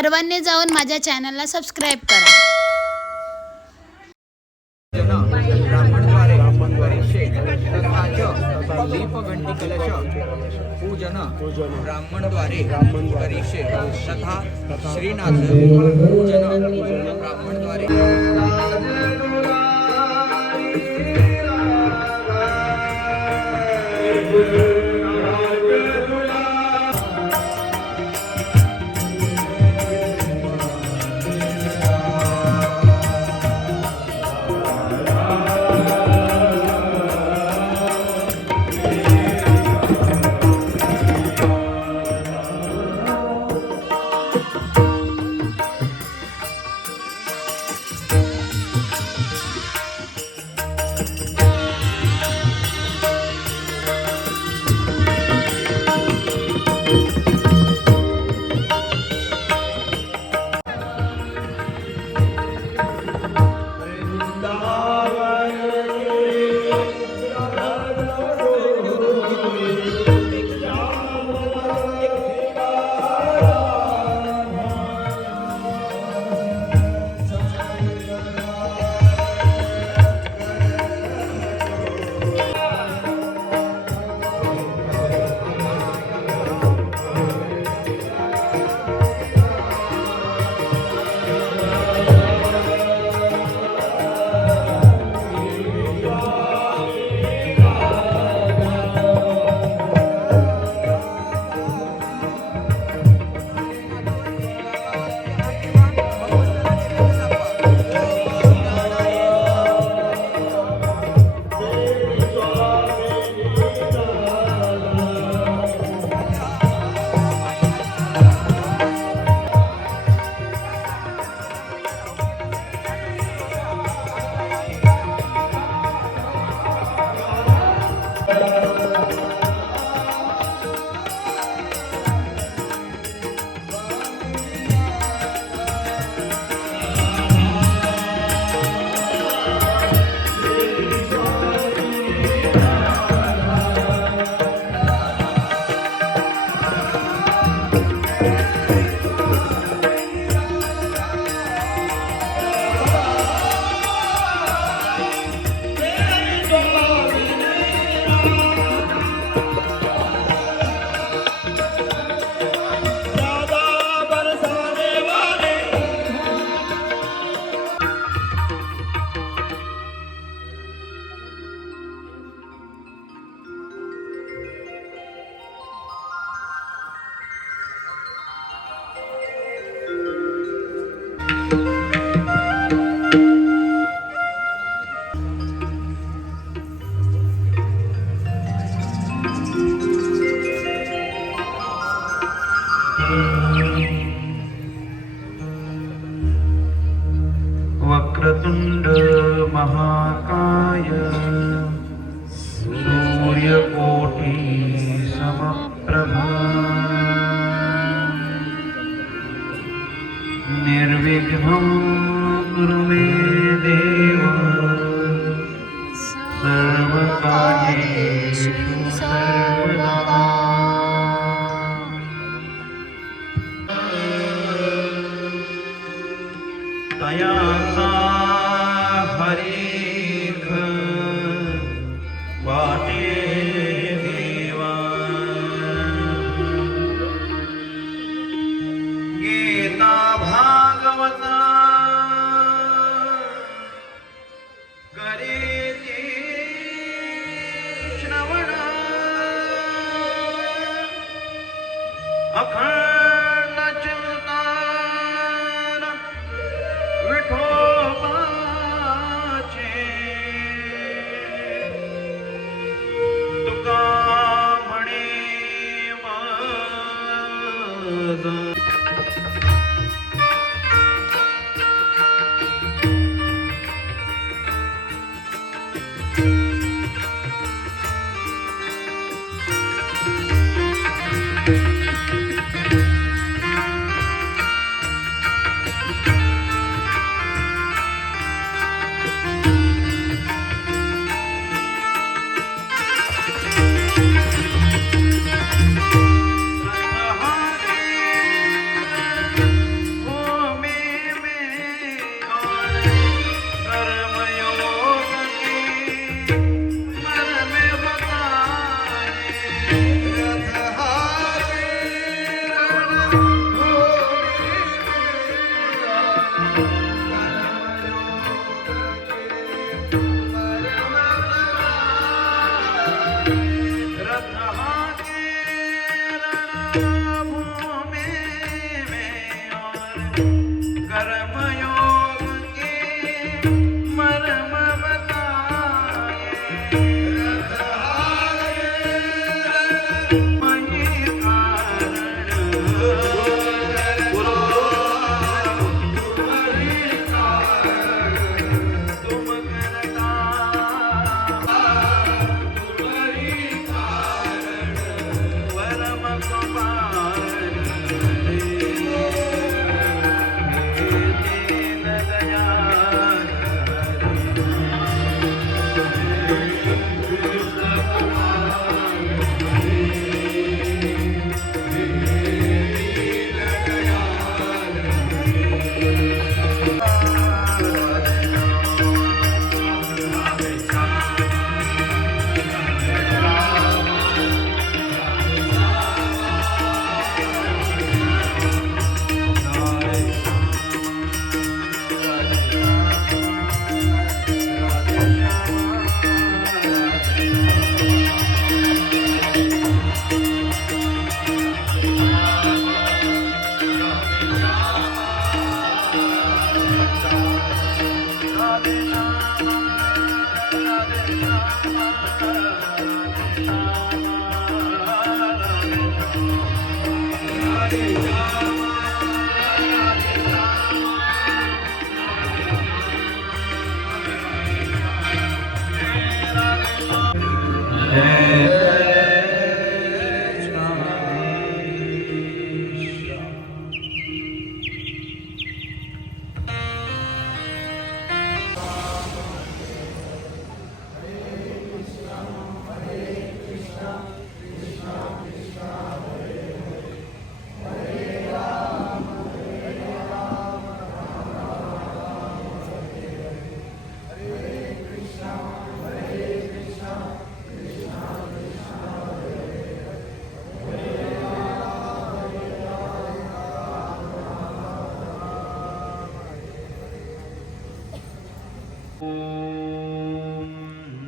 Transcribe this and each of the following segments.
सर्वांनी जाऊन माझ्या चॅनलला सबस्क्राईब करा. ब्राह्मणद्वारे परिषेद दीपघंटी कलश पूजन ब्राह्मणद्वारे परिषेद तथा श्रीनाथ पूजन ब्राह्मणद्वारे. वक्रतुंड महाकाय सूर्यकोटि समप्रभा निर्विघ्नं कुरु मे देव सर्वकार्येषु सर्वदा. तयाचा हरीख वाटे देवा गीता भागवता करीती श्रवण अखंड चिंतन विठोबाचे तुका म्हणे माझा.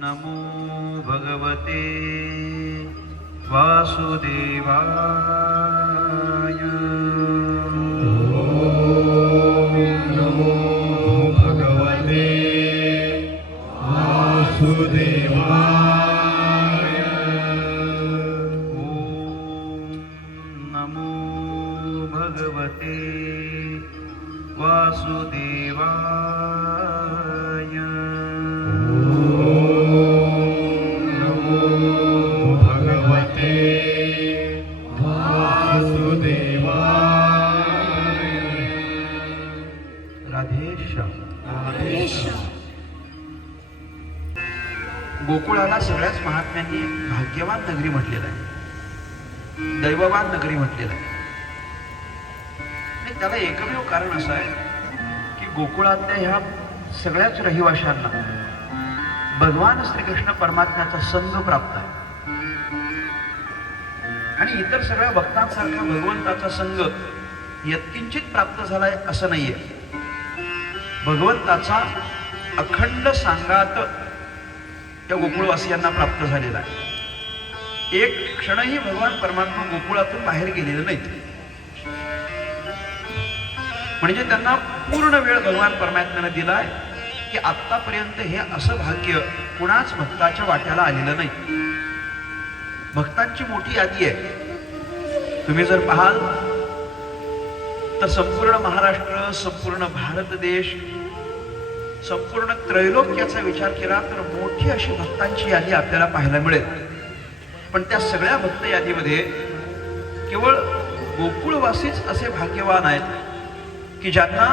नमो भगवते वासुदेवाय। नमो भगवते वासुदेवाय। नमो भगवते वासुदेवाय। नमो भगवते वासुदेवाय। राधेश्याम। गोकुळाला सगळ्याच महात्म्यांनी भाग्यवान नगरी म्हटलेलं आहे, दैववान नगरी म्हटलेलं आहे. आणि त्याला एकमेव कारण असं आहे की गोकुळातल्या ह्या सगळ्याच रहिवाशांना भगवान श्रीकृष्ण परमात्म्याचा संग प्राप्त आहे. आणि इतर सगळ्या भक्तांसारखा भगवंताचा संग यत्किंचित प्राप्त झालाय असं नाहीये. भगवंताचा अखंड सांगात त्या गोकुळवासियांना प्राप्त झालेला आहे. एक क्षणही भगवान परमात्मा गोकुळातून बाहेर गेलेले नाहीत. म्हणजे त्यांना पूर्ण वेळ भगवान परमात्म्याने दिलाय की आतापर्यंत हे असं भाग्य कुणाच भक्ताच्या वाट्याला आलेलं नाही. भक्तांची मोठी यादी आहे. तुम्ही जर पाहाल तर संपूर्ण महाराष्ट्र, संपूर्ण भारत देश, संपूर्ण त्रैलोक्याचा विचार केला तर मोठी अशी भक्तांची यादी आपल्याला पाहायला मिळेल. पण त्या सगळ्या भक्त यादीमध्ये केवळ गोकुळवासीच असे भाग्यवान आहेत की ज्यांना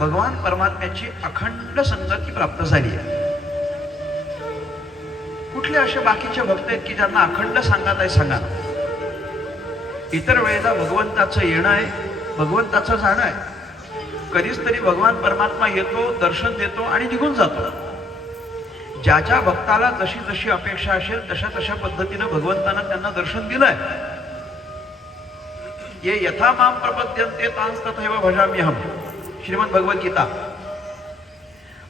भगवान परमात्म्याची अखंड संगती प्राप्त झाली आहे. कुठले असे बाकीचे भक्त आहेत की ज्यांना अखंड सांगत आहे सांगा. इतर वेळेला भगवंताचं येणं आहे, भगवंताचं जाणं आहे. कधीच तरी भगवान परमात्मा येतो, दर्शन देतो आणि निघून जातो. ज्या ज्या भक्ताला जशी जशी अपेक्षा असेल तशा तशा पद्धतीनं भगवंतानं त्यांना दर्शन दिलंय. ये यथा माम प्रपद्यन्ते तांस तथैव भजाम्यहम. श्रीमद भगवद्गीता.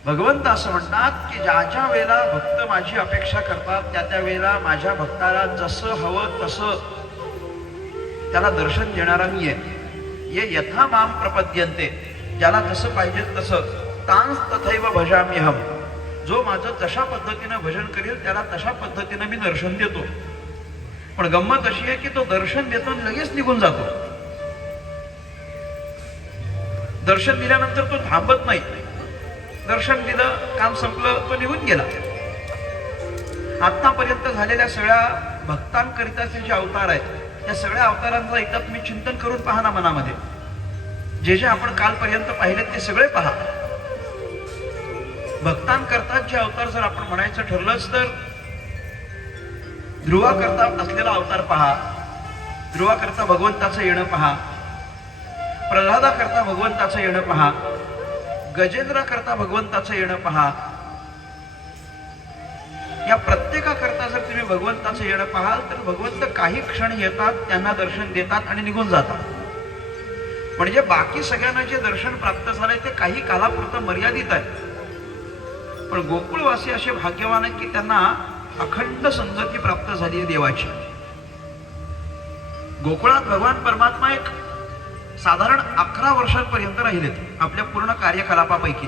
भगवंत असं म्हणतात की ज्या ज्या वेळेला भक्त माझी अपेक्षा करतात त्या त्या वेळेला माझ्या भक्ताला जसं हवं तसं त्याला दर्शन देणारा मी आहे. ये यथा माम प्रपद्यन्ते. ज्याला जसं पाहिजे तसं. तांस तथैव भजाम्यहम. जो माझं जशा पद्धतीनं भजन करेल त्याला तशा पद्धतीनं मी दर्शन देतो. पण गंमत अशी आहे की तो दर्शन देतो आणि लगेच निघून जातो. दर्शन दिल्यानंतर तो थांबत नाही. दर्शन दिलं, काम संपलं, तो निघून गेला. आतापर्यंत झालेल्या सगळ्या भक्तांकरिताचे जे अवतार आहेत त्या सगळ्या अवतारांचं एकदा तुम्ही चिंतन करून पहा ना मनामध्ये. जे जे आपण कालपर्यंत पाहिलेत ते सगळे पहा. भक्तांकरता जे अवतार जर आपण म्हणायचं ठरलंच तर ध्रुवा करता असलेला अवतार पहा, ध्रुवा करता भगवंताचं येणं पहा, प्रल्हादा करता भगवंताचं येणं पहा, गजेंद्रा करता भगवंताचं येणं पहा. या प्रत्येकाकरता जर तुम्ही भगवंताचं येणं पाहाल तर भगवंत काही क्षण येतात, त्यांना दर्शन देतात आणि निघून जातात. म्हणजे बाकी सगळ्यांना जे दर्शन प्राप्त झालंय ते काही कालापुरतं मर्यादित आहे. पण गोकुळवासी असे भाग्यवान आहेत की त्यांना अखंड संगती प्राप्त झाली आहे देवाची. गोकुळात भगवान परमात्मा एक साधारण 11 वर्षांपर्यंत राहिलेत आपल्या पूर्ण कार्यकलापापैकी.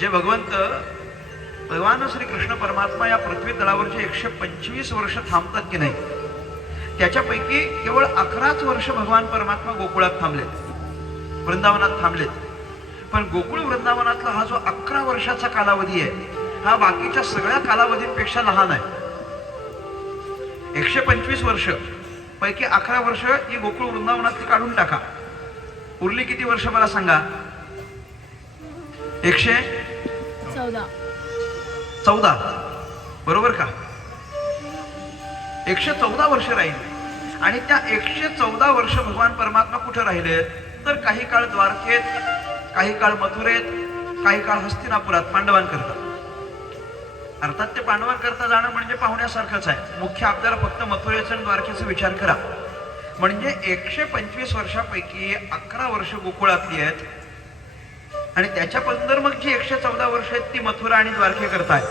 जे भगवान श्री कृष्ण परमात्मा या पृथ्वी तलावर जे 125 वर्ष थांबतात की नाही, त्याच्यापैकी केवळ 11च वर्ष भगवान परमात्मा गोकुळात थांबलेत, वृंदावनात थांबलेत. पण गोकुळ वृंदावनातला हा जो 11 वर्षाचा कालावधी आहे हा बाकीच्या सगळ्या कालावधींपेक्षा लहान आहे. 125 वर्ष पैकी 11 वर्ष ही गोकुळ वृंदावनातली काढून टाका, उरली किती वर्ष मला सांगा? 114, बरोबर का? 114 वर्ष राहिले. आणि त्या 114 वर्ष भगवान परमात्मा कुठे राहिले तर काही काळ द्वारकेत, काही काळ मथुरेत, काही काळ हस्तिनापुरात पांडवांकरता. अर्थात ते पांडवांकरता जाणं म्हणजे पाहुण्यासारखंच आहे. मुख्य आपल्याला फक्त मथुरेचा आणि द्वारकेचा विचार करा. म्हणजे 125 वर्षापैकी 11 वर्ष गोकुळातली आहेत आणि त्याच्याबरोबर मग जी 114 वर्ष आहेत ती मथुरा आणि द्वारके करतायत.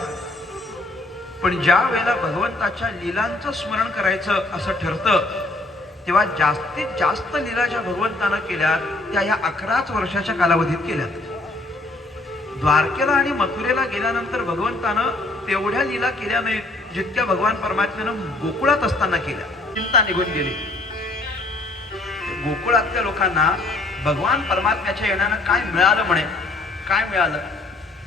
पण ज्या वेळेला भगवंताच्या लीलांचं स्मरण करायचं असं ठरतं तेव्हा जास्तीत जास्त लीला ज्या भगवंतानं केल्या त्या ह्या 11च वर्षाच्या कालावधीत केल्यात. द्वारकेला आणि मथुरेला गेल्यानंतर भगवंतानं तेवढ्या लीला केल्या नाहीत जितक्या भगवान परमात्म्यानं गोकुळात असताना केल्या. चिंता निघून गेली. गोकुळातल्या लोकांना भगवान परमात्म्याच्या येण्यानं काय मिळालं म्हणे? काय मिळालं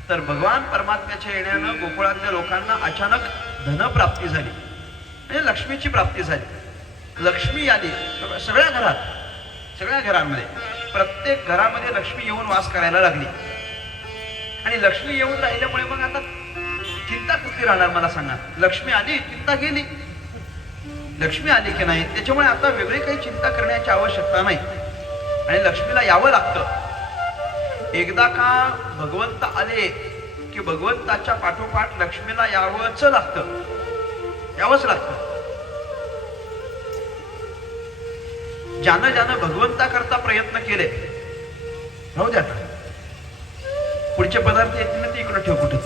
तर भगवान परमात्म्याच्या येण्यानं गोकुळातल्या लोकांना अचानक धनप्राप्ती झाली, म्हणजे लक्ष्मीची प्राप्ती झाली. लक्ष्मी आली सगळ्या घरांमध्ये, प्रत्येक घरामध्ये लक्ष्मी येऊन वास करायला लागली. आणि लक्ष्मी येऊन राहिल्यामुळे मग आता चिंता कुठली राहणार मला सांगा? लक्ष्मी आली, चिंता गेली. लक्ष्मी आली की नाही त्याच्यामुळे आता वेगळी काही चिंता करण्याची आवश्यकता नाही आणि लक्ष्मीला यावं लागतं. एकदा का भगवंत आले की भगवंताच्या पाठोपाठ लक्ष्मीला यावंच लागतं. ज्यानं भगवंताकरता प्रयत्न केले, राहू द्या आता पुढचे पदार्थ येतील ना ते इकडं ठेव कुठेच.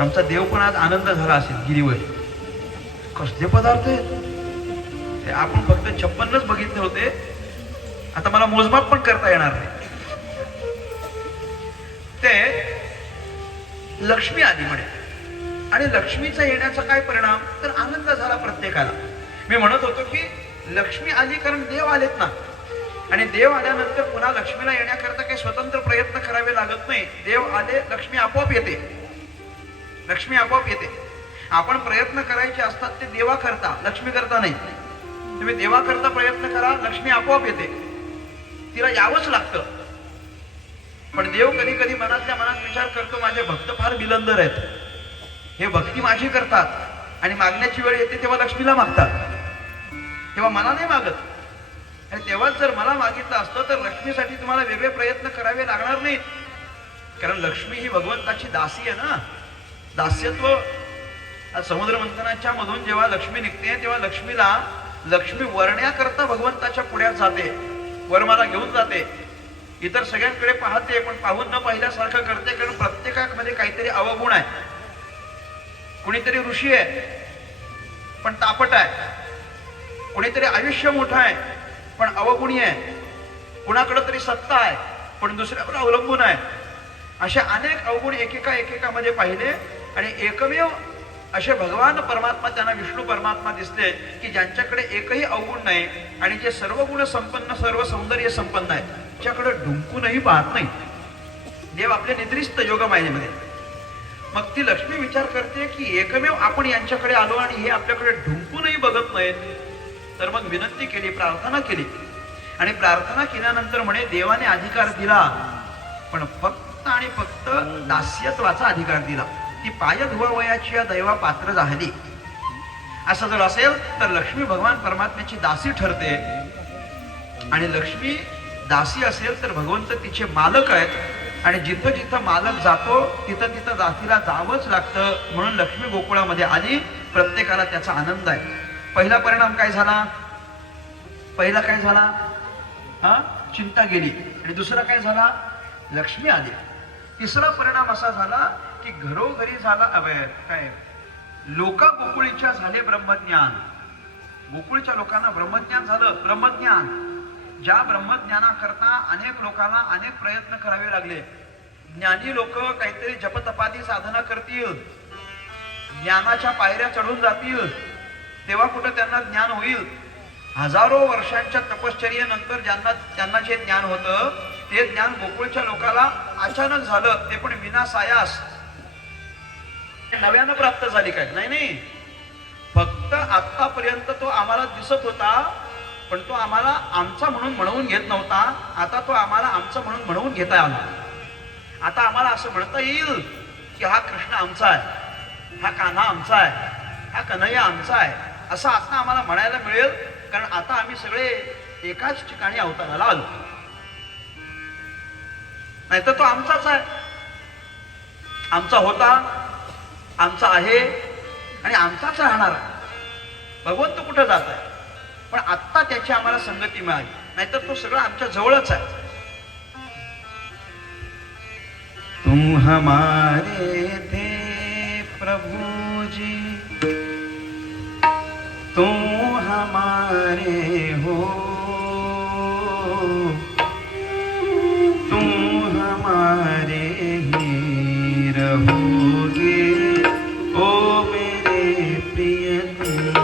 आमचा देव पण आज आनंद झाला असेल गिरीवर. कसले पदार्थ आहेत ते आपण फक्त 56च बघितले होते, आता मला मोजमाप पण करता येणार नाही. ते लक्ष्मी आली म्हणे आणि लक्ष्मीचा येण्याचा काय परिणाम तर आनंद झाला प्रत्येकाला. मी म्हणत होतो की लक्ष्मी आली कारण देव आलेत ना, आणि देव आल्यानंतर पुन्हा लक्ष्मीला येण्याकरता काही स्वतंत्र प्रयत्न करावे लागत नाही. देव आले, लक्ष्मी आपोआप येते. लक्ष्मी आपोआप येते. आपण प्रयत्न करायचे असतात ते देवा करता, लक्ष्मी करता नाही. तुम्ही देवा करता प्रयत्न करा, लक्ष्मी आपोआप येते. तिला यावंच लागतं. पण देव कधी कधी मनातल्या मनात विचार करतो माझे भक्त फार बिलंदर आहेत, हे भक्ती माझी करतात आणि मागण्याची वेळ येते तेव्हा लक्ष्मीला मागतात, तेव्हा मला नाही मागत. आणि तेव्हाच जर मला मागितलं असतं तर लक्ष्मीसाठी तुम्हाला वेगळे प्रयत्न करावे लागणार नाहीत, कारण लक्ष्मी ही भगवंताची दासी आहे ना. दास्यत्व समुद्र मंथनाच्या मधून जेव्हा लक्ष्मी निघते तेव्हा लक्ष्मी वरण्याकरता भगवंताच्या पुढ्यात जाते, वरमाला घेऊन जाते. इतर सगळ्यांकडे पाहते पण पाहून न पाहिल्यासारखं करते, कारण प्रत्येकामध्ये काहीतरी अवगुण आहे. कुणीतरी ऋषी आहे पण तापट आहे, कुणीतरी आयुष्य मोठं आहे पण अवगुणी आहे, कुणाकडे तरी सत्ता आहे पण दुसऱ्यावर अवलंबून आहे. अशा अनेक अवगुण एकेकामध्ये पाहिले आणि एकमेव असे भगवान परमात्मा त्यांना विष्णू परमात्मा दिसले की ज्यांच्याकडे एकही अवगुण नाही आणि जे सर्व गुण संपन्न सर्व सौंदर्य संपन्न आहे त्याच्याकडे ढुंकूनही पाहत नाही. देव आपल्या निद्रिस्त योगमायेमध्ये. मग ती लक्ष्मी विचार करते की एकमेव आपण यांच्याकडे आलो आणि हे आपल्याकडे ढुंकूनही बघत नाहीत. तर मग विनंती केली, प्रार्थना केली आणि प्रार्थना केल्यानंतर म्हणे देवाने अधिकार दिला पण फक्त आणि फक्त दास्यत्वाचा अधिकार दिला. ती पाय धुवावयाची या दैवा पात्र झाली. असं जर असेल तर लक्ष्मी भगवान परमात्म्याची दासी ठरते आणि लक्ष्मी दासी असेल तर भगवंत तिचे मालक आहेत आणि जिथं जिथं मालक जातो तिथं तिथं दासीला जावंच लागतं. म्हणून लक्ष्मी गोकुळामध्ये आली. प्रत्येकाला त्याचा आनंद आहे. पहिला परिणाम काय झाला? पहिला काय झाला? चिंता गेली. आणि दुसरा काय झाला? लक्ष्मी आली. तिसरा परिणाम असा झाला की घरोघरी झाला काय लोका गोकुळीच्या झाले ब्रह्मज्ञान. गोकुळच्या लोकांना ब्रह्मज्ञान झालं. ब्रह्मज्ञान ज्या ब्रह्मज्ञानाकरता अनेक लोकांना अनेक प्रयत्न करावे लागले. ज्ञानी लोक काहीतरी जपतपादी साधना करतील, ज्ञानाच्या पायऱ्या चढून जातील, तेव्हा कुठं त्यांना ज्ञान होईल. हजारो वर्षांच्या तपश्चर्येनंतर त्यांना जे ज्ञान होतं ते ज्ञान गोकुळच्या लोकाला अचानक झालं. ते पण विनासायास. नव्यानं प्राप्त झाली काय? नाही. फक्त आतापर्यंत तो आम्हाला दिसत होता पण तो आम्हाला आमचा म्हणून म्हणवून घेत नव्हता. आता तो आम्हाला आमचा म्हणून म्हणवून घेता आला. आता आम्हाला असं म्हणता येईल की हा कृष्ण आमचा आहे, हा कान्हा आमचा आहे, हा कन्हैया आमचा आहे, असं आता आम्हाला म्हणायला मिळेल. कारण आता आम्ही सगळे एकाच ठिकाणी अवताराला आलो. नाहीतर तो आमचाच आहे, आमचा होता, आमचा आहे आणि आमचाच राहणार आहे. भगवंत कुठं जात आहे पण आत्ता त्याची आम्हाला संगती मिळाली. नाहीतर तो सगळं आमच्या जवळच आहे. तुम हमारे थे प्रभु जी, तुम हमारे हो, तुम हमारे ही रहोगे ओ मेरे प्रियतम.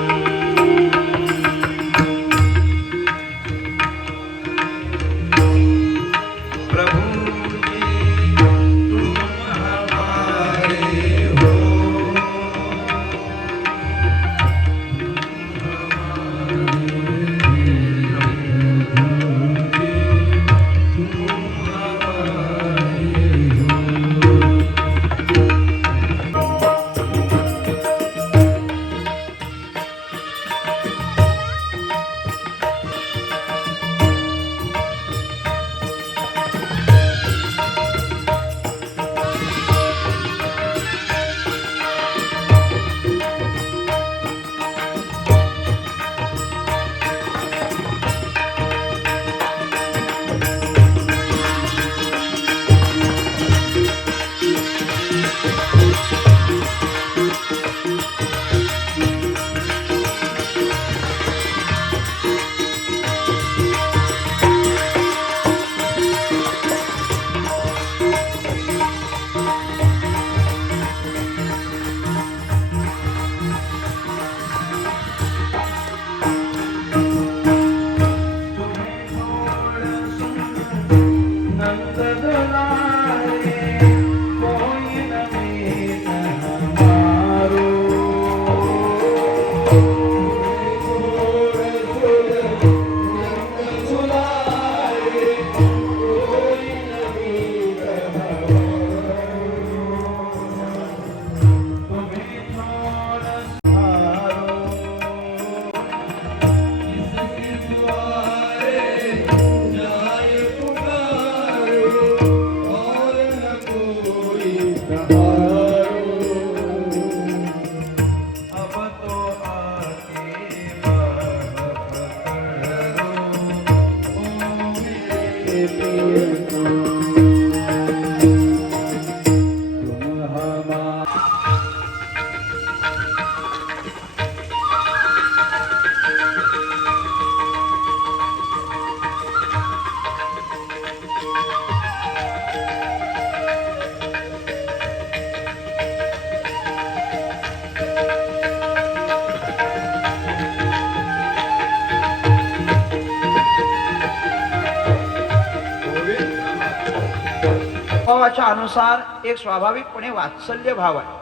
तत्वाच्या अनुसार एक स्वाभाविकपणे वात्सल्य भाव आहे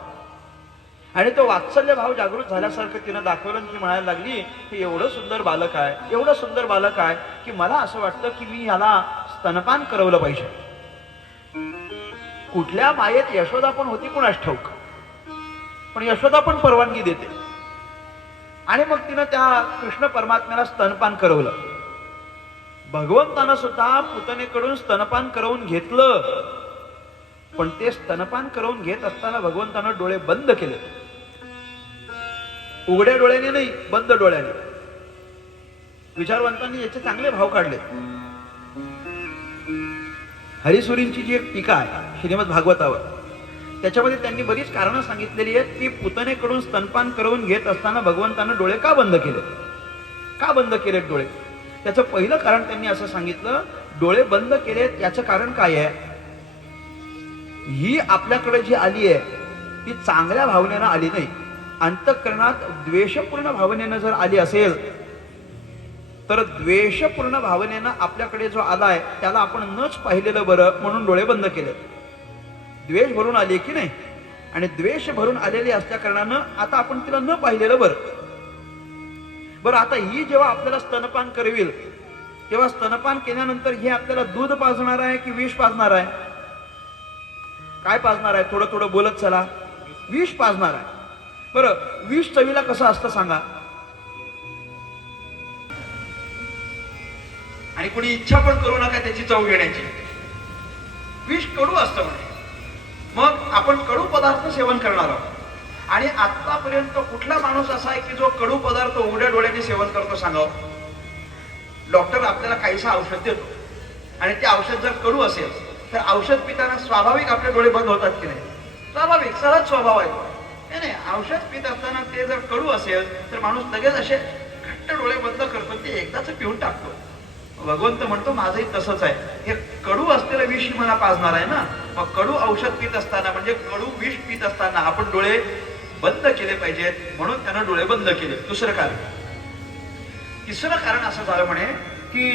आणि तो वात्सल्य भाव जागृत झाल्यासारखं तिनं दाखवलं आणि ती म्हणायला लागली की एवढं सुंदर बालक आहे, एवढं सुंदर बालक आहे की मला असं वाटतं की मी ह्याला स्तनपान करवलं पाहिजे. कुठल्या मायेत यशोदा पण होती कुणास ठाऊक, पण यशोदा पण परवानगी देते आणि मग तिनं त्या कृष्ण परमात्म्याला स्तनपान करवलं. भगवंतानं सुद्धा पुतनेकडून स्तनपान करवून घेतलं, पण ते स्तनपान करवून घेत असताना भगवंतानं डोळे बंद केले. उघड्या डोळ्याने नाही, बंद डोळ्याने. विचारवंतांनी याचे चांगले भाव काढले. हरिसुरींची जी एक टीका आहे श्रीमद भागवतावर, त्याच्यामध्ये त्यांनी बरीच कारणं सांगितलेली आहेत की पुतनेकडून स्तनपान करवून घेत असताना भगवंतानं डोळे का बंद केले, का बंद केलेत डोळे. त्याचं पहिलं कारण त्यांनी असं सांगितलं, डोळे बंद केलेत याचं कारण काय आहे, ही आपल्याकडे जी आली आहे ती चांगल्या भावनेनं आली नाही. अंतःकरणात द्वेषपूर्ण भावनेनं जर आली असेल तर द्वेषपूर्ण भावनेनं आपल्याकडे जो आलाय त्याला आपण नच पाहिलेलं बरं म्हणून डोळे बंद केले. द्वेष भरून आली की नाही, आणि द्वेष भरून आलेली असल्या कारणानं आता आपण तिला न पाहिलेलं बरं. बरं, आता ही जेव्हा आपल्याला स्तनपान करविल तेव्हा स्तनपान केल्यानंतर हे आपल्याला दूध पाजणार आहे की विष पाजणार आहे, काय पाजणार आहे, थोडं थोडं बोलत चला. विष पाजणार आहे. बरं, विष चवीला कसं असतं सांगा. आणि कोणी इच्छा पण करू नका त्याची चव घेण्याची. विष कडू असतं म्हणे, मग आपण कडू पदार्थ सेवन करणार आहोत. आणि आतापर्यंत कुठला माणूस असा आहे की जो कडू पदार्थ उघड्या डोळ्याने सेवन करतो सांगावं. डॉक्टर आपल्याला काहीसं औषध देतो आणि ते औषध जर कडू असेल तर औषध पिताना स्वाभाविक आपले डोळे बंद होतात की नाही, स्वाभाविक सहज स्वभाव आहे. नाही, औषध पित असताना ते जर कडू असेल तर माणूस लगेच असे घट्ट डोळे बंद करतो, ते एकदाच पिऊन टाकतो. भगवंत म्हणतो माझंही तसंच आहे, हे कडू असलेलं विष मला पाजणार आहे ना, मग कडू औषध पित असताना म्हणजे कडू विष पित असताना आपण डोळे बंद केले पाहिजेत, म्हणून त्यानं डोळे बंद केले. दुसरं कारण. तिसरं कारण असं झालं म्हणे की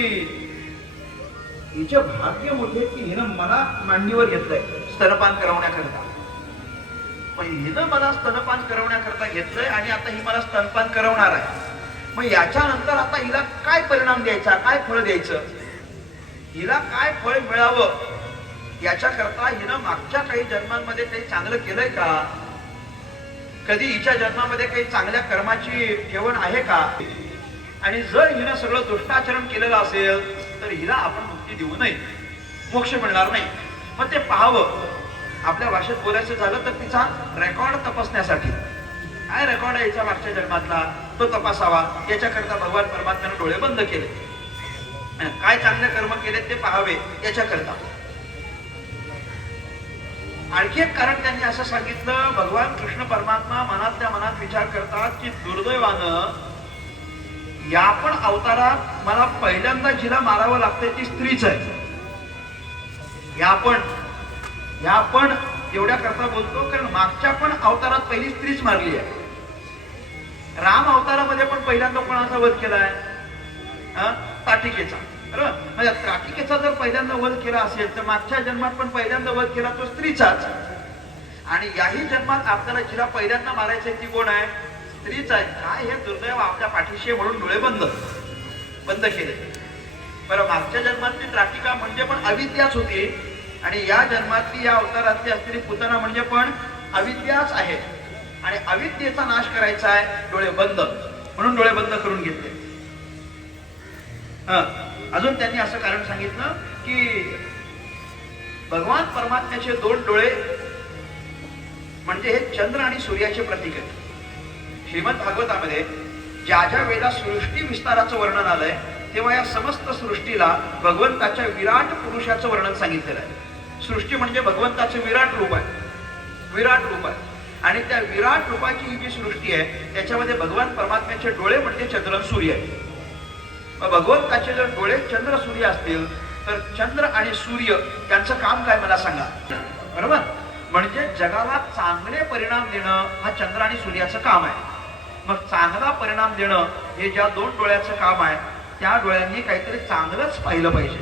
हिचे भाग्य मोठे की हिनं मला मांडीवर घेतलंय स्तनपान करवण्याकरता. पण हिनं मला स्तनपान करवण्याकरता घेतलंय आणि आता ही मला स्तनपान करवणार आहे. मग याच्यानंतर आता हिला काय परिणाम द्यायचा, काय फळ द्यायचं, हिला काय फळ मिळावं याच्याकरता हिनं मागच्या काही जन्मांमध्ये काही चांगलं केलंय का, कधी हिच्या जन्मामध्ये काही चांगल्या कर्माची ठेवण आहे का. आणि जर हिनं सगळं दुष्टाचरण केलेलं असेल तर हिला आपण मुक्ती देऊ नये, मोक्ष मिळणार नाही. मग ते पाहावं. आपल्या भाषेत बोलायचं झालं तर तिचा रेकॉर्ड तपासण्यासाठी, काय रेकॉर्ड आहे याच्या मागच्या जन्मातला तो तपासावा, याच्याकरता भगवान परमात्म्याने डोळे बंद केले. काय चांगले कर्म केले ते पाहावे याच्याकरता. आणखी एक कारण त्यांनी असं सांगितलं, भगवान कृष्ण परमात्मा मनातल्या मनात विचार करतात की दुर्दैवानं या पण अवतारात मला पहिल्यांदा जिला मारावं लागतंय ती स्त्रीच आहे. या पण एवढ्या करता बोलतो कारण मागच्या पण अवतारात पहिली स्त्रीच मारली आहे. राम अवतारामध्ये पण पहिल्यांदा कोणाचा वध केलाय, ताटिकेचा. बरोबर, म्हणजे ताटिकेचा जर पहिल्यांदा वध केला असेल तर मागच्या जन्मात पण पहिल्यांदा वध केला तो स्त्रीचाच. आणि याही जन्मात आपल्याला जिला पहिल्यांदा मारायचंय ती कोण आहे, स्त्रीच आहे. काय हे दुर्दैव आपल्या पाठीशी म्हणून डोळे बंद केले. बरं, मागच्या जन्मातली त्राटिका म्हणजे पण अविद्याच होती आणि या जन्मातली या अवतारातली असलेली पुतना म्हणजे पण अविद्याच आहे. आणि अविद्येचा नाश करायचा आहे, डोळे बंद, म्हणून डोळे बंद करून घेतले. अजून त्यांनी असं कारण सांगितलं की भगवान परमात्म्याचे दोन डोळे म्हणजे हे चंद्र आणि सूर्याचे प्रतीक आहेत. श्रीमद भागवतामध्ये ज्या ज्या वेळेला सृष्टी विस्ताराचं वर्णन आलंय तेव्हा या समस्त सृष्टीला भगवंताच्या विराट पुरुषाचं वर्णन सांगितलेलं आहे. सृष्टी म्हणजे भगवंताचे विराट रूप आहे. आणि त्या विराट रूपाची ही जी सृष्टी आहे त्याच्यामध्ये भगवान परमात्म्याचे डोळे म्हणजे चंद्र आणि सूर्य आहे. मग भगवंताचे जर डोळे चंद्र सूर्य असतील तर चंद्र आणि सूर्य त्यांचं काम काय मला सांगा. बरोबर, म्हणजे जगाला चांगले परिणाम देणं हा चंद्र आणि सूर्याचं काम आहे. मग चांगला परिणाम देणं हे ज्या दोन डोळ्याचं काम आहे त्या डोळ्यांनी काहीतरी चांगलंच पाहिलं पाहिजे.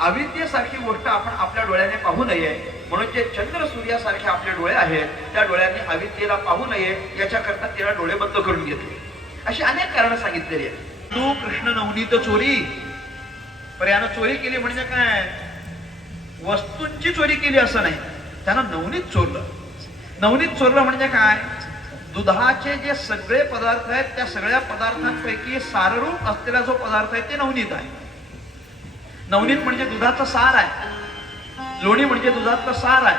अविद्येसारखी गोष्ट आपण आपल्या डोळ्याने पाहू नये म्हणून जे चंद्र सूर्यासारखे आपले डोळे आहेत त्या डोळ्यांनी अविद्येला पाहू नये याच्याकरता तिला डोळे बंद करून घेतले. अशी अनेक कारणं सांगितलेली आहेत. तू कृष्ण नवनीत चोरी, पर्यानं चोरी केली म्हणजे काय, वस्तूंची चोरी केली असं नाही, त्यानं नवनीत चोरलं. नवनीत चोरलं म्हणजे काय, दुधाचे जे सगळे पदार्थ आहेत त्या सगळ्या पदार्थांपैकी साररूप असलेला जो पदार्थ आहे ते नवनीत आहे. नवनीत म्हणजे दुधाचं सार आहे, लोणी म्हणजे दुधातलं सार आहे.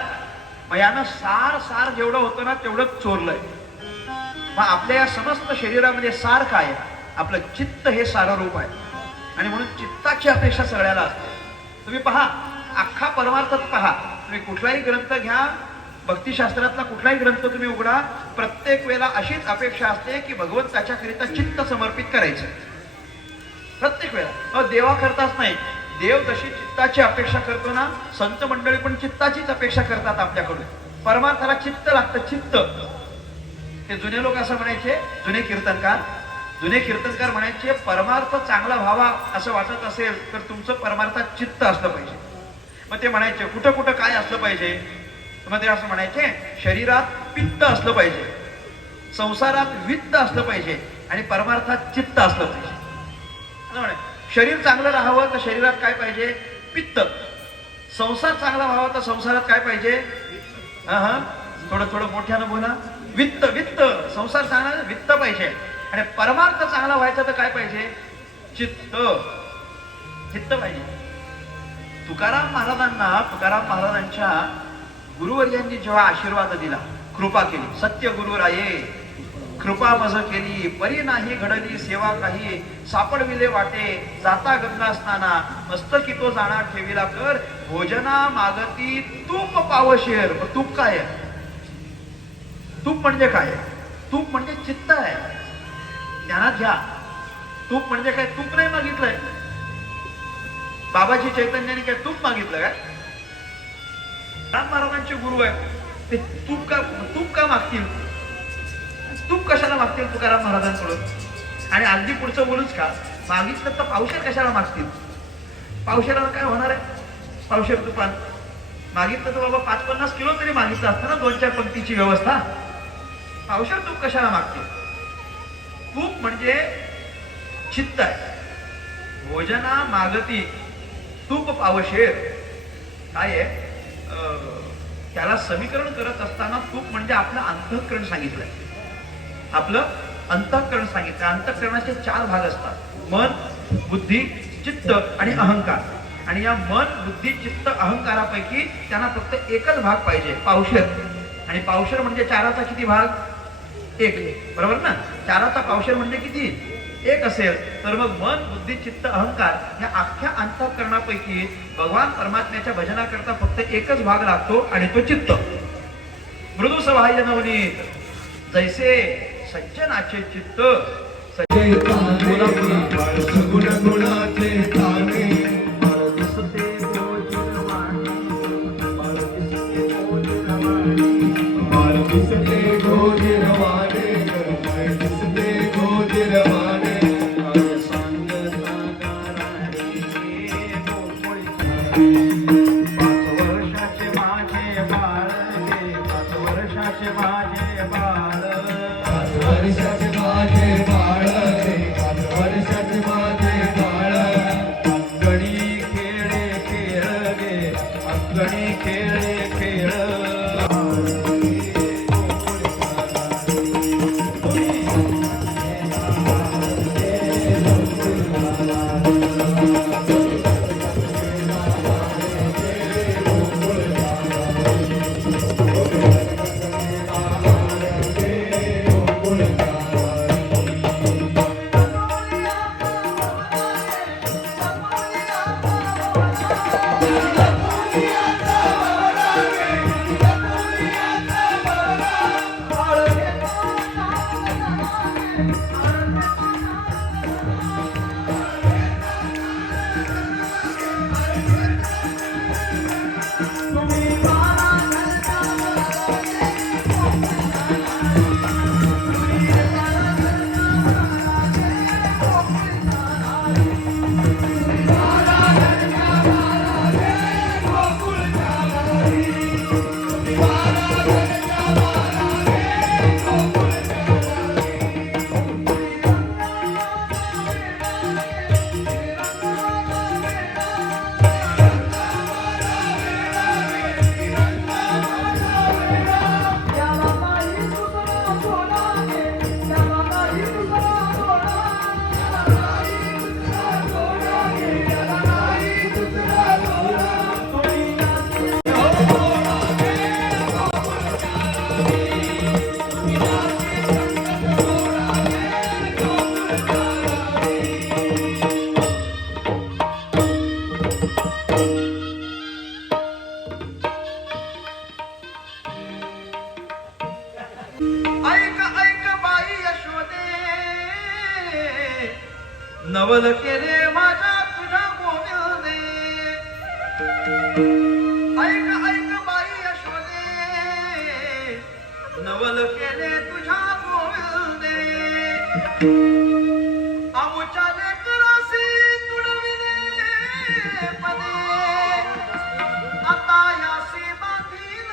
मग यानं सार जेवढं होतं ना तेवढंच चोरलंय. मग आपल्या या समस्त शरीरामध्ये सार काय आहे, आपलं चित्त हे साररूप आहे. आणि म्हणून चित्ताची अपेक्षा सगळ्याला असते. तुम्ही पहा, अख्खा परमार्थच पहा, तुम्ही कुठलाही ग्रंथ घ्या, भक्तिशास्त्रातला कुठलाही ग्रंथ तुम्ही उघडा, प्रत्येक वेळेला अशीच अपेक्षा असते की भगवंताच्या करिता चित्त समर्पित करायचं. प्रत्येक वेळेला देवा करताच नाही, देव जशी चित्ताची अपेक्षा करतो ना, संत मंडळी पण चित्ताचीच अपेक्षा करतात आपल्याकडून. परमार्थाला चित्त लागतं, चित्त. ते जुने लोक असं म्हणायचे, जुने कीर्तनकार म्हणायचे, परमार्थ चांगला व्हावा असं वाटत असेल तर तुमचं परमार्थात चित्त असलं पाहिजे. मग ते म्हणायचे कुठं कुठं काय असलं पाहिजे, मग ते असं म्हणायचे, शरीरात पित्त असलं पाहिजे, संसारात वित्त असलं पाहिजे आणि परमार्थात चित्त असलं पाहिजे. शरीर चांगलं राहावं तर शरीरात काय पाहिजे, पित्त. संसार चांगला व्हावा तर संसारात काय पाहिजे, थोडं मोठ्यानं बोला, वित्त. संसार चांगला, वित्त पाहिजे. आणि परमार्थ चांगला व्हायचा तर काय पाहिजे, चित्त पाहिजे. तुकाराम महाराजांच्या गुरुवर्यांनी जेव्हा आशीर्वाद दिला, कृपा केली, सत्य गुरुराये कृपा मज केली, परी नाही घडली सेवा काही, सापडविले वाटे जाता गंगा स्नाना, मस्तकी तो जाणा ठेविला कर, भोजना मागती तूप पावशेर. तूप काय आहे, तूप म्हणजे काय, तूप म्हणजे चित्त आहे. ज्ञानात घ्या, तूप म्हणजे काय, तूप नाही मागितलंय बाबाजी चैतन्याने, काय तूप मागितलं काय. राम महाराजांचे गुरु आहे ते तूप का मागतील, तूप कशाला मागतील तुकाराम महाराजांकडून. आणि अगदी पुढचं बोलूच का, मागितलं तर पावशेर कशाला मागतील, पावशेराला काय होणार आहे, पावशेर तुपान मागितलं तर बाबा 5-50 किलो तरी मागितलं असतं ना, 2-4 पंक्तीची व्यवस्था. पावशेर तूप कशाला मागतील. तूप म्हणजे चित्त आहे. भोजना मागती तूप पावशेर काय आहे, त्याला समीकरण करत असताना तूप म्हणजे आपलं अंतःकरण सांगितलंय, आपलं अंतःकरण सांगितलं. अंतःकरणाचे 4 भाग असतात, मन, बुद्धी, चित्त आणि अहंकार. आणि या मन, बुद्धी, चित्त, अहंकारापैकी त्यांना फक्त एकच भाग पाहिजे, पावशेर. आणि पावशेर म्हणजे 4चा किती भाग, 1, बरोबर ना. 4चा पावशेर म्हणजे किती, 1 असेल तर मग मन, बुद्धी, चित्त, अहंकार या अख्ख्या अंतःकरणापैकी भगवान परमात्म्याच्या भजनाकरता फक्त एकच भाग लागतो आणि तो चित्त. मृदू सवाह्य नवनीत जैसे सज्जनाचे चित्त. नवल केले माझ्या तुझ्या गोव्याने. ऐक ऐक बाई यशोदे, नवल केले तुझ्या गोव्याने. आमुच्या लेकरासी तुडविले पदे, आता यासी बांधील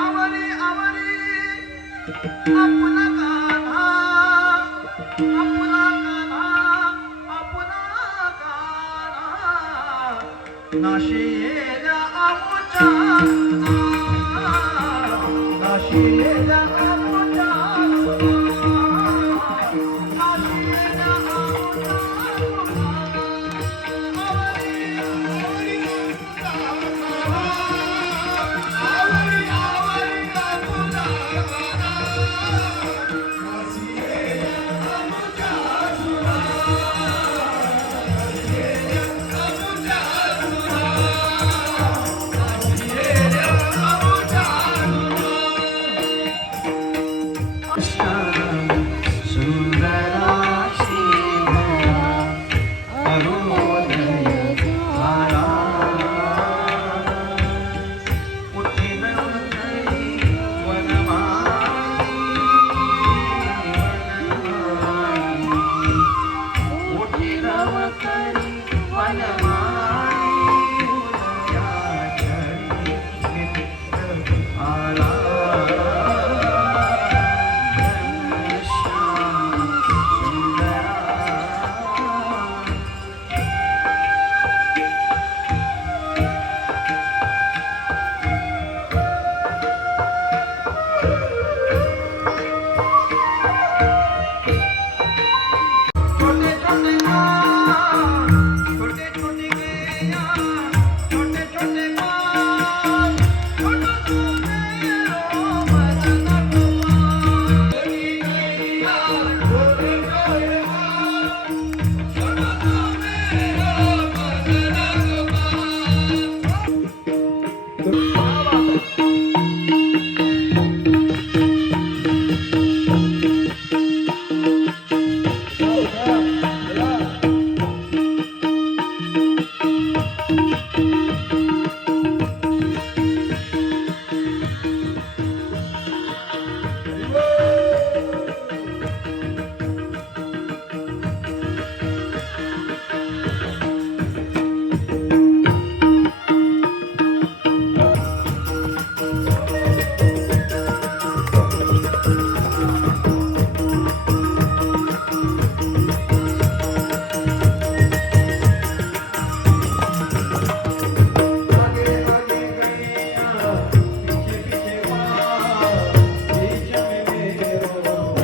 आवरी आवरी आपला कान्हा, आपला कान्हा, आपला कान्हा. नाशी येल्या आमुच्या, नाशी येल्या आमुच्या, नाशी येल्या आमुच्या.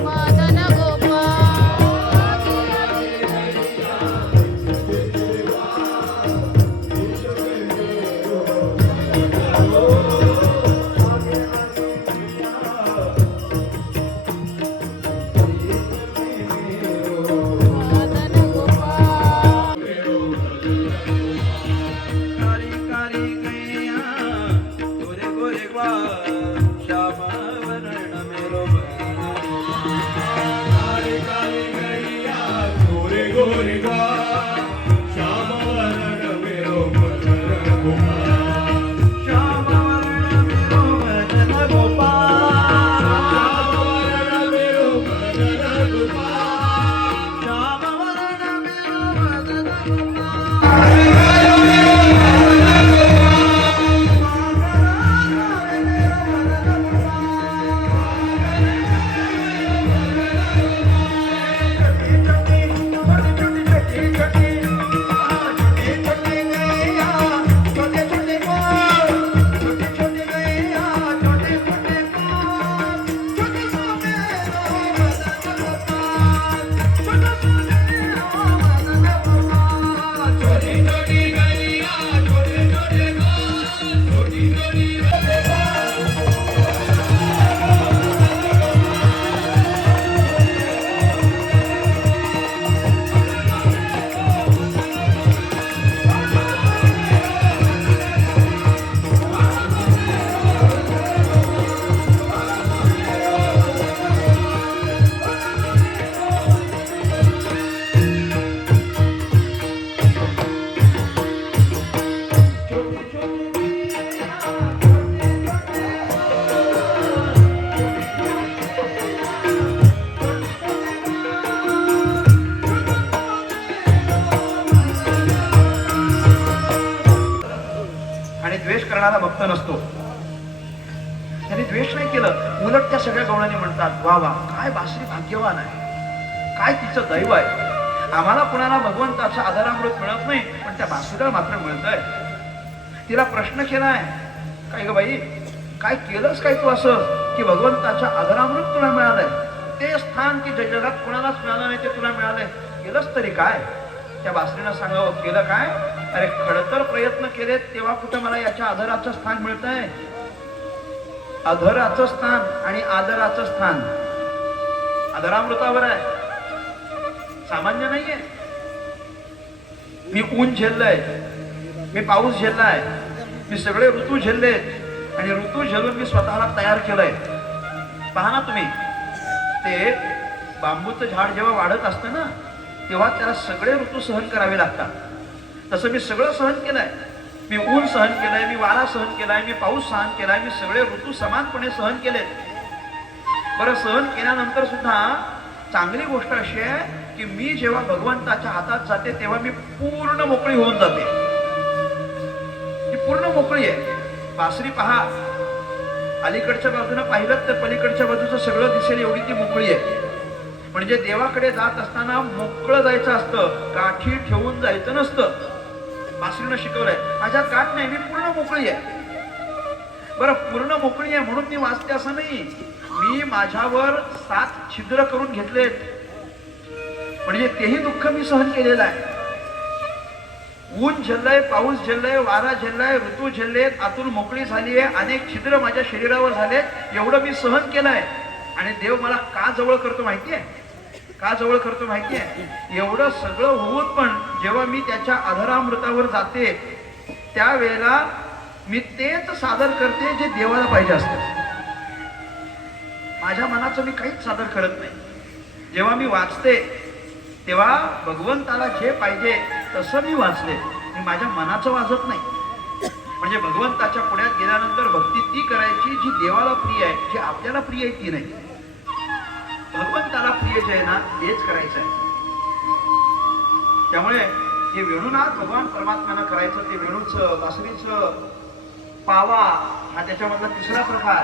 मदन गोपाळ, मदन गोपाळ. काली काली गैया गोरे गोरे ग्वाल, श्याम वरण मेरो काली काली गैया गोरे गोरे गाल, श्याम वरण मेरो मदन गोपाल. श्याम वरण मेरो मदन गोपाल, श्याम वरण मेरो मदन गोपाल. श्याम वरण मेरो मदन गोपाल. आणि द्वेष करणारा भक्त नसतो. त्यांनी द्वेष नाही केलं, उलट त्या सगळ्या गवळणी म्हणतात वा वा काय बासरी भाग्यवान आहे, काय तिचं दैव आहे. आम्हाला कुणाला भगवंताचं आधारामृत मिळत नाही, पण त्या बासुरीला मात्र मिळतंय. तिला प्रश्न केलाय, काय ग बाई काय केलंस काय तू असं की भगवंताच्या आधारामृत तुला मिळालंय, ते स्थान की जे जगात कुणालाच मिळालं नाही ते तुला मिळालंय, केलंस तरी काय. त्या बासरीनं सांगावं केलं काय, अरे खडतर प्रयत्न केलेत तेव्हा कुठं मला याच्या आदराचं स्थान मिळतंय. अधराचं स्थान आणि आदराचं स्थान आदरामृतावर आहे, सामान्य नाहीये. मी ऊन झेललंय, मी पाऊस झेललाय, मी सगळे ऋतू झेललेत आणि ऋतू झेलून मी स्वतःला तयार केलंय. पहा ना तुम्ही, ते बांबूचं झाड जेव्हा वाढत असतं ना तेव्हा त्याला सगळे ऋतू सहन करावे लागतात. तसं मी सगळं सहन केलंय. मी ऊन सहन केलंय, मी वारा सहन केलाय, मी पाऊस सहन केलाय, मी सगळे ऋतू समानपणे सहन केलेत. बरं, सहन केल्यानंतर सुद्धा चांगली गोष्ट अशी आहे की मी जेव्हा भगवंताच्या हातात जाते तेव्हा मी पूर्ण मोकळी होऊन जाते. ती पूर्ण मोकळी आहे. बासरी पहा, अलीकडच्या बाजूने पाहिलं तर पलीकडच्या बाजूचं सगळं दिसेल एवढी ती मोकळी आहे. म्हणजे देवाकडे जात असताना मोकळं जायचं असतं, गाठी ठेवून जायचं नसतं. बासरीनं शिकवलंय, माझ्यात गाठ नाही, मी पूर्ण मोकळी आहे. बरं, पूर्ण मोकळी आहे म्हणून मी वाचते असं नाही, मी माझ्यावर 7 छिद्र करून घेतलेत, म्हणजे तेही दुःख मी सहन केलेलं आहे. ऊन झेललंय, पाऊस झेललाय, वारा झेललाय, ऋतू झेललेत, आतून मोकळी झाली आहे, अनेक छिद्र माझ्या शरीरावर झालेत, एवढं मी सहन केलंय. आणि देव मला का जवळ करतो माहितीये, का जवळ करतो माहितीये, एवढं सगळं होऊन पण जेव्हा मी त्याच्या अधरामृतावर जाते त्यावेळेला मी तेच सादर करते जे देवाला पाहिजे असतं. माझ्या मनाचं मी काहीच सादर करत नाही. जेव्हा मी वाचते तेव्हा भगवंताला जे पाहिजे तसं मी वाचले, मी माझ्या मनाचं वाजत नाही. म्हणजे भगवंताच्या पुढ्यात गेल्यानंतर भक्ती ती करायची जी देवाला प्रिय आहे, जी आपल्याला प्रिय आहे ती नाही. भगवंताला प्रिय जे आहे ना तेच करायचं आहे. त्यामुळे हे वेणुनाद भगवान परमात्म्यानं करायचं, ते वेणूचं बासरीचं पावा हा त्याच्यामधला तिसरा प्रकार.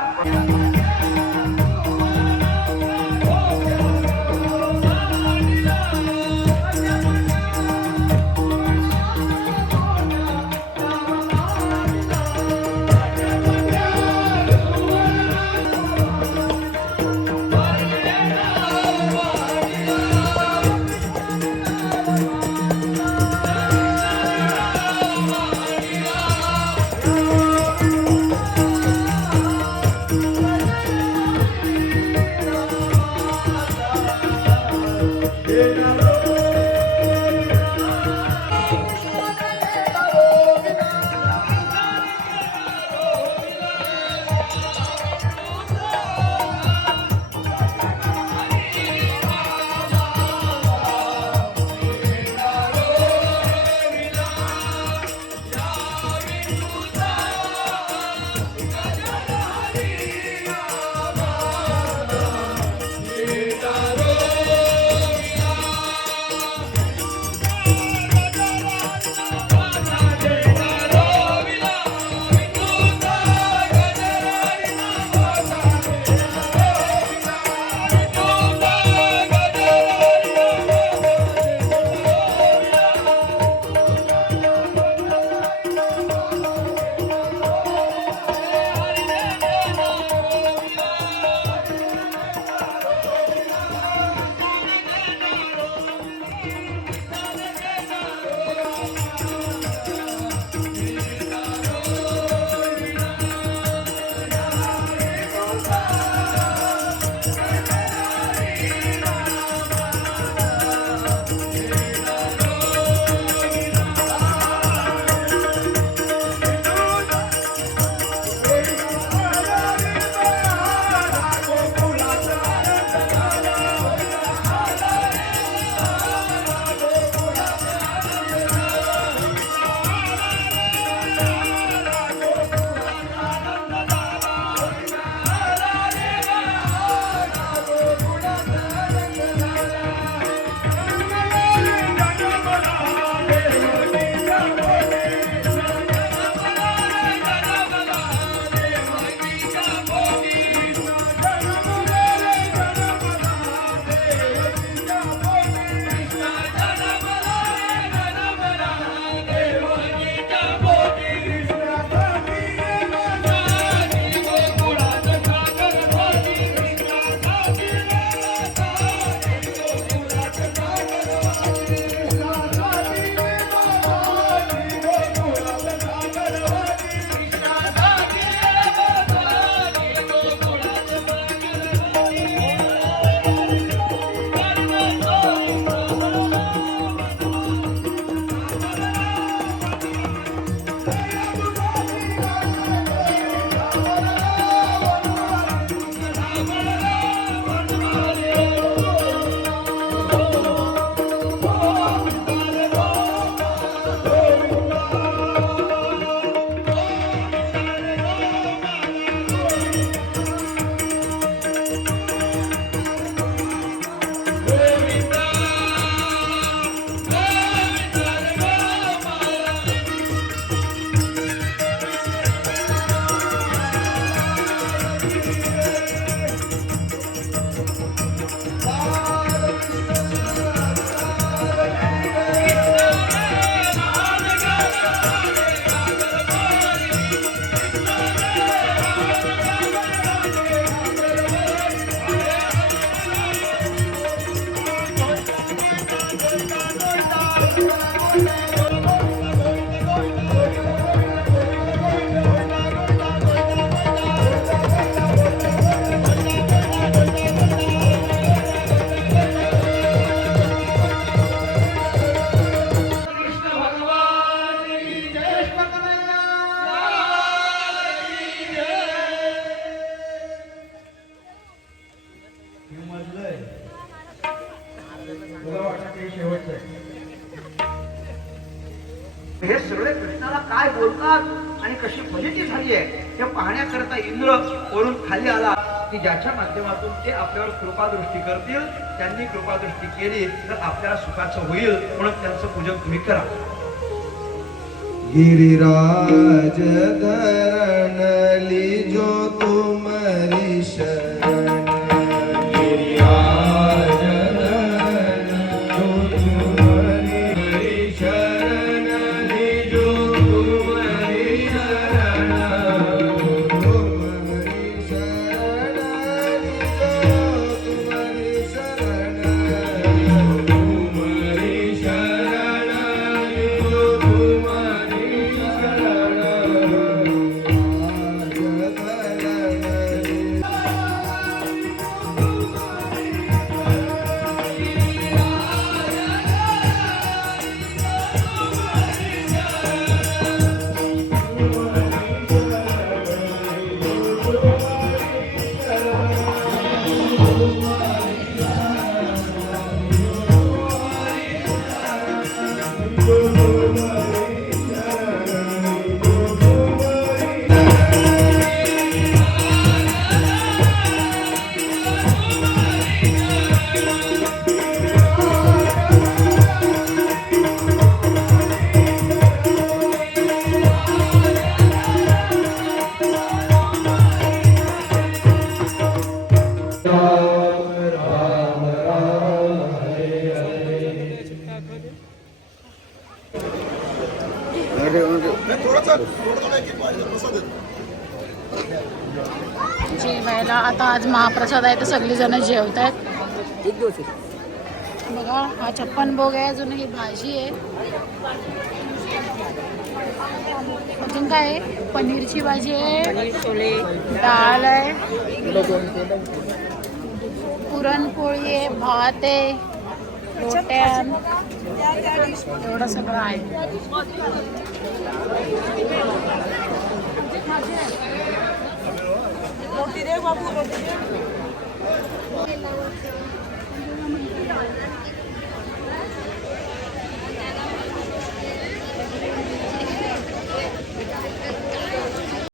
असतात आणि कशी फलिती झाली आहे हे पाहण्याकरता इंद्र वरून खाली आला की ज्याच्या माध्यमातून ते आपल्यावर कृपादृष्टी करतील. त्यांनी कृपादृष्टी केली तर आपल्याला सुखाचं होईल, म्हणून त्यांचं पूजन तुम्ही करा. गिरिराज धरण लीजो तुम्हारी शरण, गिरिराज धरण तुम्हारी शरण, लीजो तुम्हारी शरण, तुम्हारी शरण, लीजो तुम्हारी शरण, तुम्हारी शरण, लीजो तुम्हारी जेवायला आता आज महाप्रसाद आहे तर सगळी जण जेवत आहेत. बघा हा 56 भोग आहे, अजून ही भाजी आहे, अजून काय आहे, पनीरची भाजी आहे, डाळ आहे, पुरणपोळी आहे, भात आहे, रोट्या, एवढं सगळं आहे.